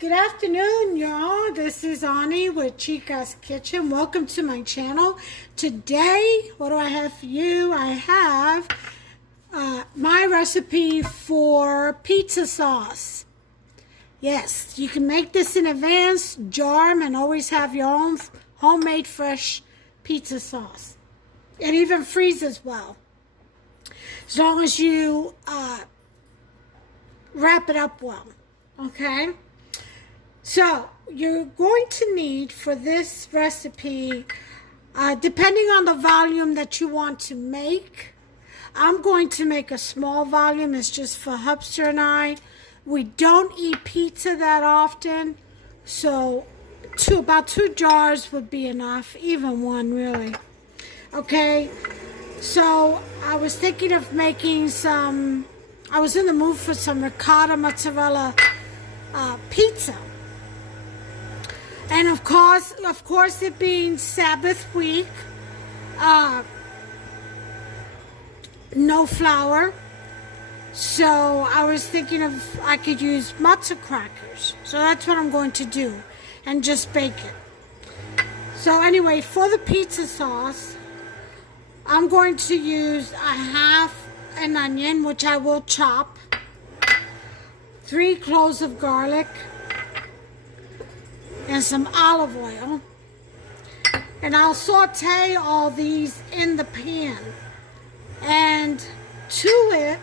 Good afternoon, y'all. This is Ani with Chica's Kitchen. Welcome to my channel. Today, what do I have for you? I have my recipe for pizza sauce. Yes, you can make this in advance, jar 'em, and always have your own homemade fresh pizza sauce. It even freezes well, as long as you wrap it up well, okay? So, you're going to need for this recipe, depending on the volume that you want to make, I'm going to make a small volume. It's just for Hubster and I. We don't eat pizza that often, so about 2 jars would be enough, even 1 really. Okay, so I was thinking of making I was in the mood for some ricotta mozzarella pizza. And of course, it being Sabbath week, no flour. So I was thinking I could use matzo crackers. So that's what I'm going to do, and just bake it. So anyway, for the pizza sauce, I'm going to use a half an onion, which I will chop, 3 cloves of garlic, and some olive oil, and I'll saute all these in the pan. And to it,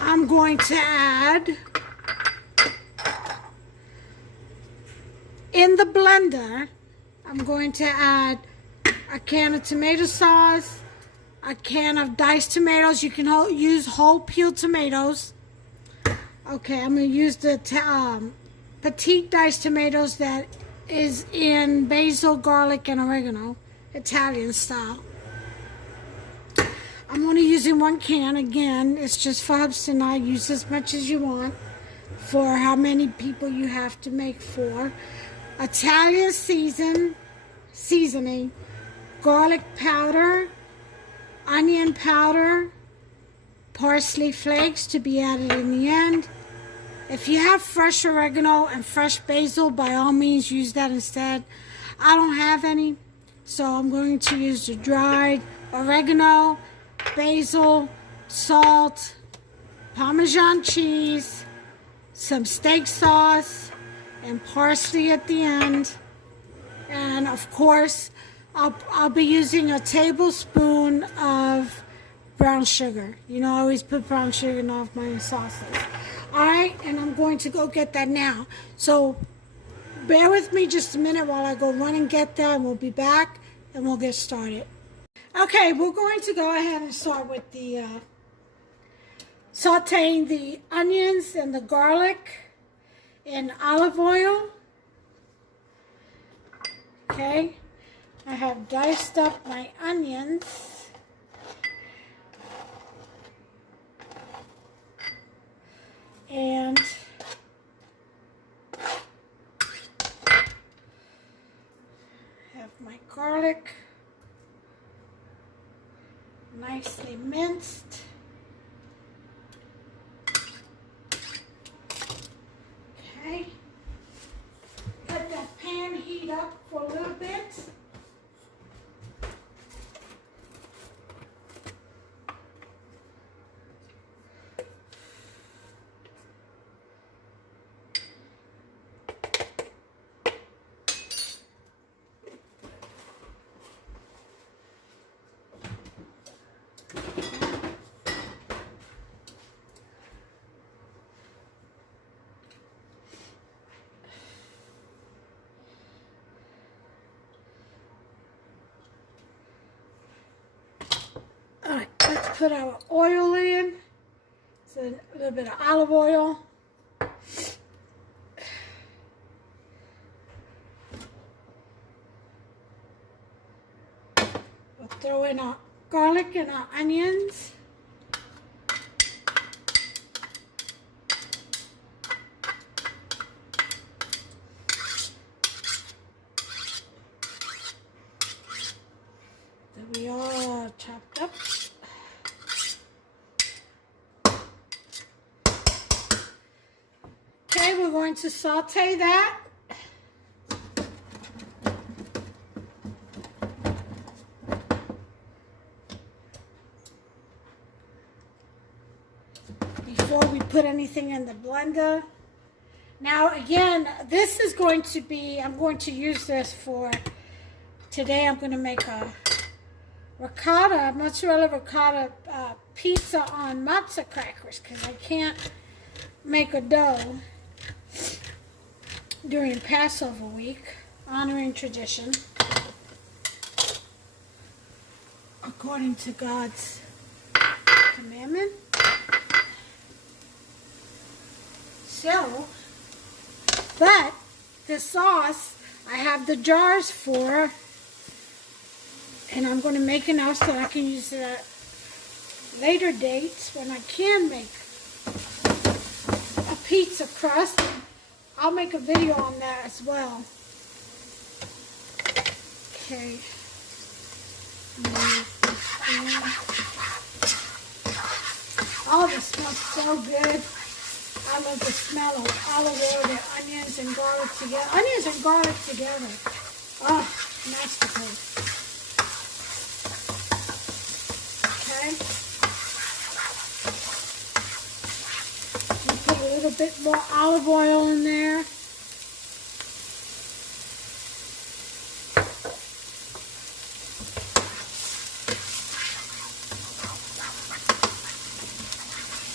I'm going to add, in the blender, I'm going to add a can of tomato sauce, a can of diced tomatoes. You can use whole peeled tomatoes. Okay, I'm going to use the petite diced tomatoes that is in basil, garlic, and oregano, Italian style. I'm only using 1 can. Again, it's just for Hubs and I. Use as much as you want for how many people you have to make for. Italian seasoning, garlic powder, onion powder, parsley flakes to be added in the end. If you have fresh oregano and fresh basil, by all means use that instead. I don't have any, so I'm going to use the dried oregano, basil, salt, Parmesan cheese, some steak sauce, and parsley at the end. And of course, I'll be using a tablespoon of brown sugar. You know, I always put brown sugar in all of my sauces. Alright, and I'm going to go get that now. So, bear with me just a minute while I go run and get that, and we'll be back, and we'll get started. Okay, we're going to go ahead and start with the sauteing the onions and the garlic in olive oil. Okay, I have diced up my onions. And have my garlic nicely minced. Okay. Let that pan heat up for a little bit. Alright, let's put our oil in. So a little bit of olive oil. We'll throw in our garlic and our onions. Then we all chopped up. Okay, we're going to saute that. Before we put anything in the blender. Now again, this is going to be, I'm going to use this for, today I'm going to make a ricotta, mozzarella ricotta pizza on matzo crackers because I can't make a dough during Passover week, honoring tradition, according to God's commandment. So, but the sauce, I have the jars for, and I'm going to make enough so I can use it at later dates when I can make a pizza crust. I'll make a video on that as well. Okay. Oh, this smells so good. I love the smell of olive oil, the onions and garlic together. Onions and garlic together. Oh, masterful. Okay. You put a little bit more olive oil in there.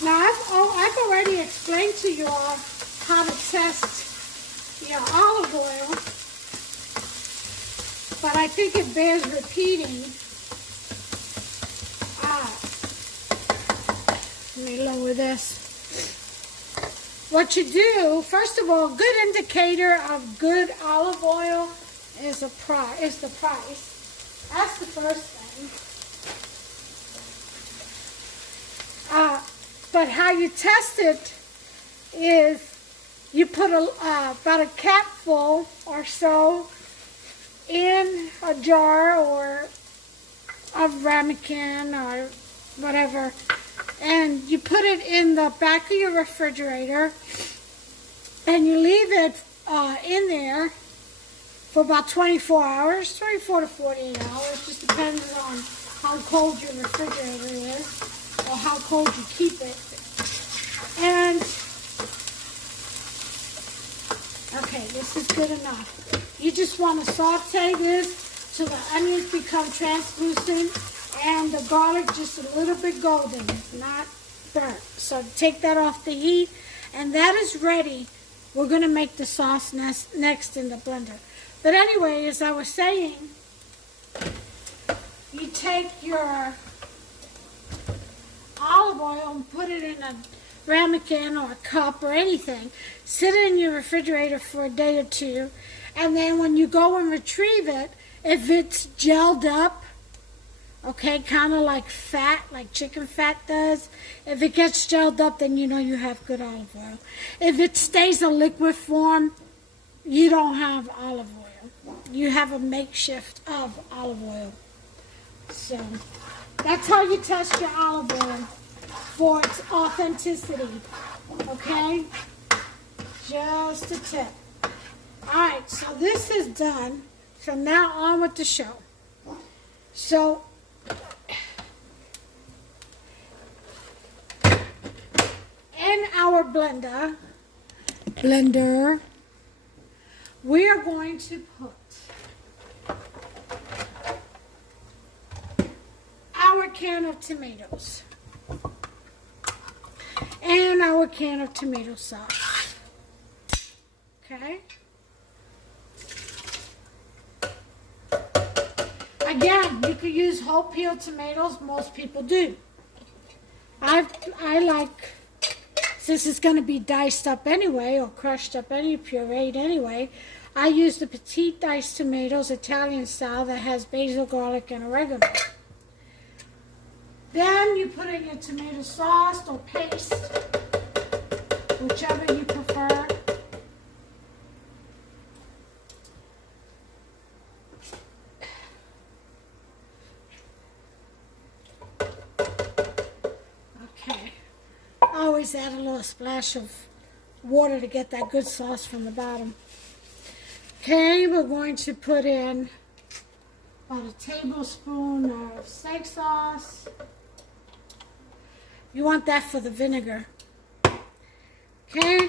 Now, I've already explained to you all how to test your olive oil, but I think it bears repeating. Let me lower this. What you do, first of all, a good indicator of good olive oil is the price. That's the first thing. But how you test it is you put about a capful or so in a jar or a ramekin or whatever, and you put it in the back of your refrigerator and you leave it in there for about 24 hours, 24 to 48 hours, just depends on how cold your refrigerator is or how cold you keep it. And okay, this is good enough. You just want to saute this till the onions become translucent and the garlic just a little bit golden, not burnt. So take that off the heat, and that is ready. We're going to make the sauce next in the blender. But anyway, as I was saying, you take your olive oil and put it in a ramekin or a cup or anything. Sit it in your refrigerator for a day or two, and then when you go and retrieve it, if it's gelled up, okay, kind of like fat, like chicken fat does, if it gets gelled up, then you know you have good olive oil. If it stays a liquid form, you don't have olive oil. You have a makeshift of olive oil. So that's how you test your olive oil for its authenticity, okay? Just a tip. Alright, so this is done. So now on with the show. So, in our blender, we are going to put our can of tomatoes and our can of tomato sauce. Okay? Again, you could use whole peeled tomatoes. Most people do. I like, since it's going to be diced up anyway, or crushed up pureed anyway, I use the petite diced tomatoes, Italian style, that has basil, garlic, and oregano. Then you put in your tomato sauce or paste, whichever you prefer. Okay. I always add a little splash of water to get that good sauce from the bottom. Okay, we're going to put in about a tablespoon of steak sauce. You want that for the vinegar. Okay.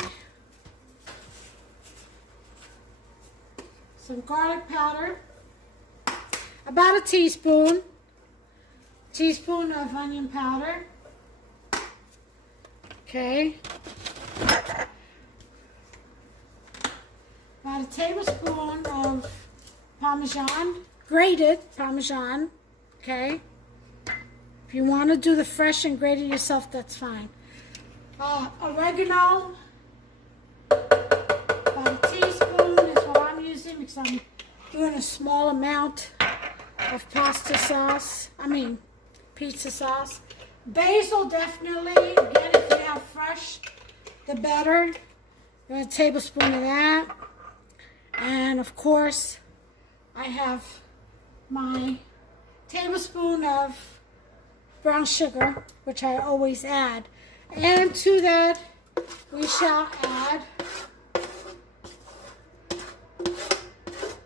Some garlic powder. About a teaspoon. Teaspoon of onion powder. Okay. About a tablespoon of Parmesan, grated Parmesan. Okay. If you want to do the fresh and grate it yourself, that's fine. Oregano. About a teaspoon is what I'm using because I'm doing a small amount of pasta sauce. Pizza sauce. Basil, definitely. Again, if you have fresh, the better. A tablespoon of that. And of course, I have my tablespoon of brown sugar, which I always add. And to that, we shall add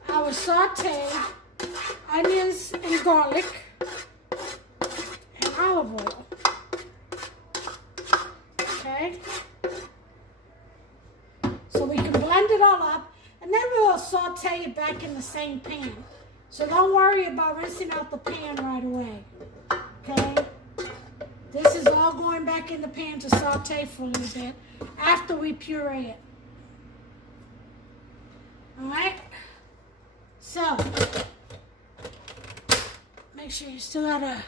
our sauteed onions and garlic and olive oil. Okay? So we can blend it all up, and then we'll saute it back in the same pan. So don't worry about rinsing out the pan right away. Okay? This is all going back in the pan to saute for a little bit after we puree it. Alright? So, make sure you still got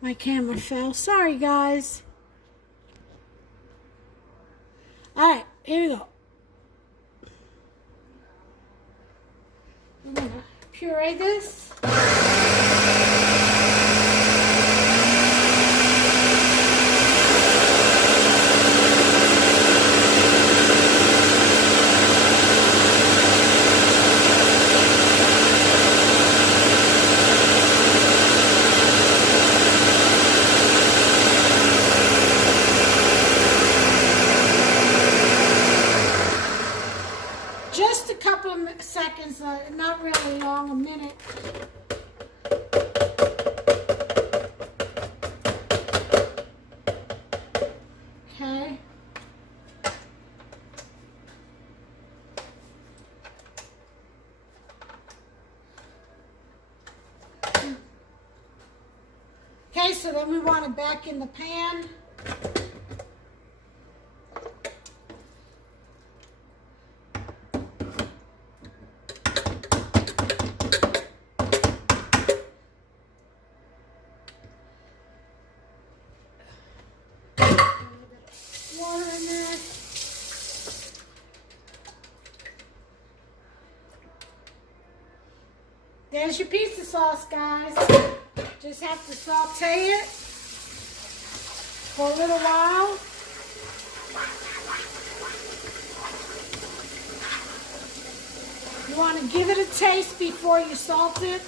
my camera fell. Sorry, guys. Alright, here we go. I'm going to puree this. Just a couple of seconds, not really long, a minute. Okay. Okay, so then we want it back in the pan. Water in there. There's your pizza sauce, guys. Just have to saute it for a little while. You want to give it a taste before you salt it.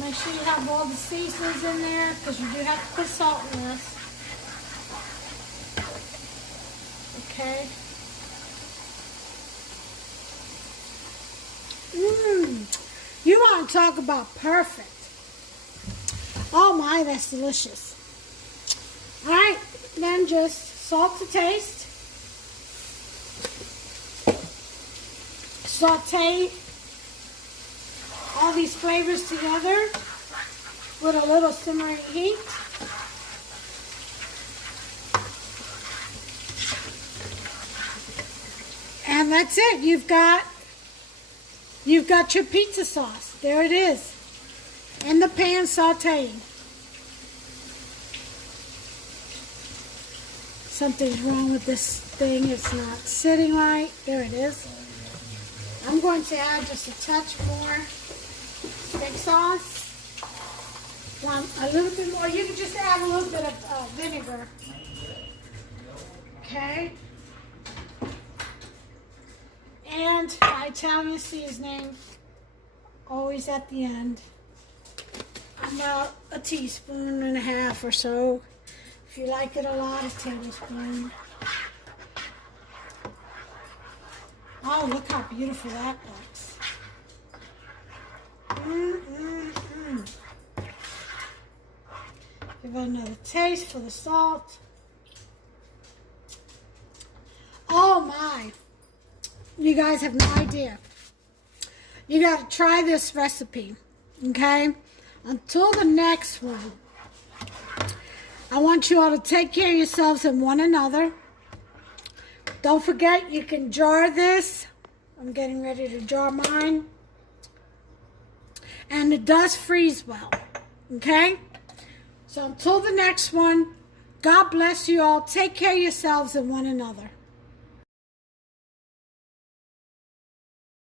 Make sure you have all the seasonings in there because you do have to put salt in this. Okay. You want to talk about perfect. Oh my, that's delicious. Alright, then just salt to taste. Saute all these flavors together with a little simmering heat. And that's it. You've got your pizza sauce. There it is. In the pan sauteing. Something's wrong with this thing. It's not sitting right. There it is. I'm going to add just a touch more steak sauce. Want a little bit more. You can just add a little bit of vinegar. Okay. And my Italian seasoning, always at the end. About a teaspoon and a half or so. If you like it a lot, a tablespoon. Oh, look how beautiful that looks. Give it another taste for the salt. Oh my. You guys have no idea. You got to try this recipe, okay? Until the next one, I want you all to take care of yourselves and one another. Don't forget, you can jar this. I'm getting ready to jar mine. And it does freeze well, okay? So until the next one, God bless you all. Take care of yourselves and one another.